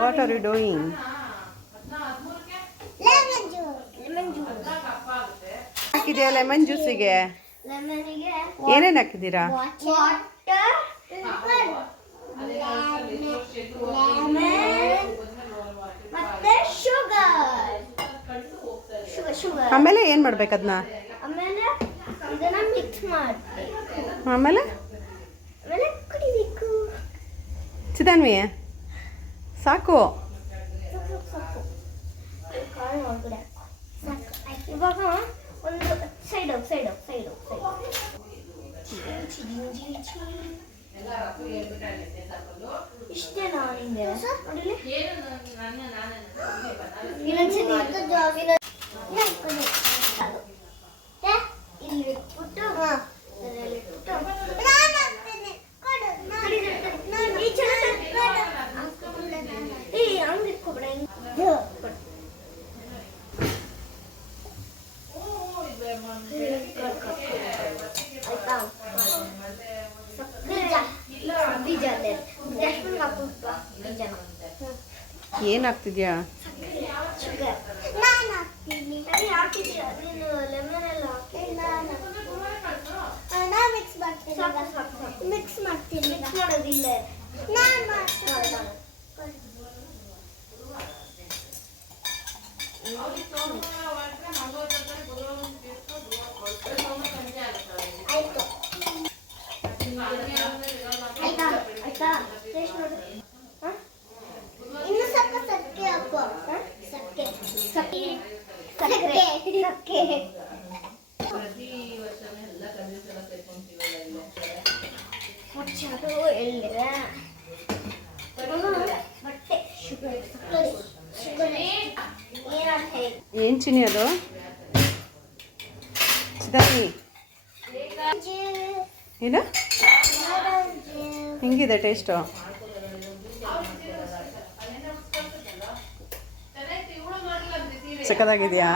What are you doing? ಹಾಕಿದೆಯಾ lemon ಜ್ಯೂಸಿಗೆ? ಏನೇನು ಹಾಕಿದ್ದೀರಾ? ಆಮೇಲೆ ಏನು ಮಾಡ್ಬೇಕು ಅದನ್ನ? ಆಮೇಲೆ ಚಿದಾನ್ವಿ ಸಾಕು. ಇವಾಗ ಒಂದು ಸೈಡ್ ಇಷ್ಟೇ ನಾನಿಂದೆ ಇಲ್ಲಿ ಇಟ್ಬಿಟ್ಟು ಏನು ಹಾಕ್ತಿದ್ಯಾ? ಮಿಕ್ಸ್ ಮಾಡ್ತೀನಿ ಮಾಡೋದಿಲ್ಲ. ಆಯ್ತು ಆಯ್ತಾ ಟೇಸ್ಟ್ ನೋಡಿ. ಇನ್ನು ಸ್ವಲ್ಪ ಸಕ್ಕರೆ ಹಾಕು. ಸಕ್ಕರೆ ಏನು ಚಿನಿ ಅದು? ಚಿದಾನಿ ಏನು ಹೆಂಗಿದೆ ಟೇಸ್ಟು? ಸಖತ್ತಾಗಿದೆಯಾ?